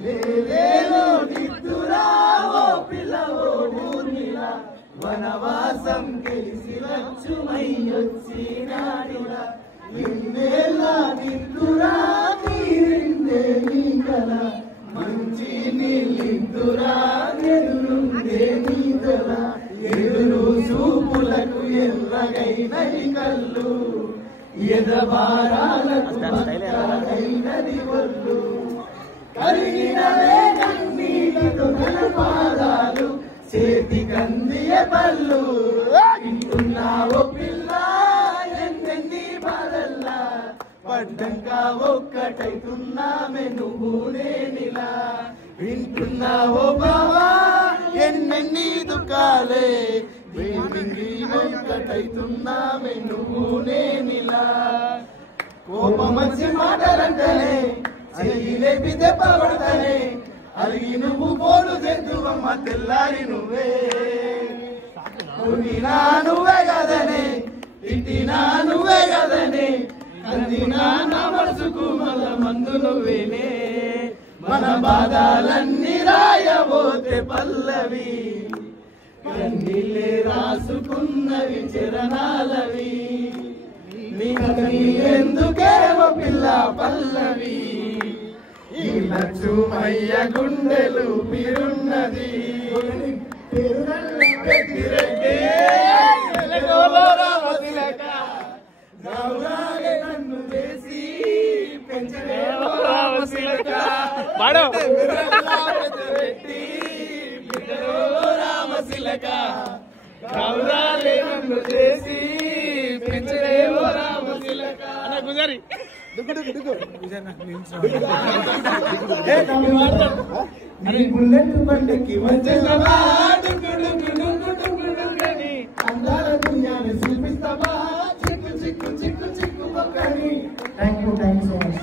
లేలేలో నిద్దురా ఓ పిల్లవో ఊర్మిళ వనవాసం గెలిసి వచ్చుమయ్యొచ్చినాడిలా ఇన్నేళ్ళ నిద్దురా తీరిందే నీ కల మంచి నీళ్ళిద్దురా ఎదురుందే నీ కల ఎదురు చూపులకు ఎర్రగైనది కళ్ళు ఎదబారాలకు మక్కలైనది ఒళ్ళు కరిగినవే కన్నీటితో పాదాలు చేతి కందియ పళ్ళు వింటున్నావో పిల్ల ఎన్నెన్ని బాధల్లా పడ్డంక ఒక్కటైతున్నామే నువ్వు నేనిలా వింటున్నావో బావా ఎన్నెన్ని దుఃఖాలే ఒక్కటైతున్నామే నువ్వు నేనిలా కోపమచ్చి మాటలంటనే చెయ్యి లేపి దెబ్బ పడతానే అలిగి నువ్వు పోలు తెద్దువమ్మ తెల్లారి నువ్వే కొనినా నువ్వే కదనే తిట్టినా నువ్వే కదనే కందినా నా మనసుకు మల మందు నువ్వేనే మన బాధలన్నీ రాయబోతే పల్లవి కన్నీళ్ళే రాసుకున్నవి చరణాలవి నీ ఎందుకేమో పిల్ల పల్లవి ఈ లక్ష్మయ్య గుండెలు మీరున్నది నన్ను చేసి పెంచలేవో రామశిలక రామశిలక గౌరాలే నన్ను చేసి పెంచలేవో రామశిలక గుజారి బుల్లెట్ బండికి వచ్చేసావా అందాల దునియాని చూపిస్తావా చిక్కు చిక్కు చిక్కు చిక్కు ఒక్కని థ్యాంక్ యూ సో మచ్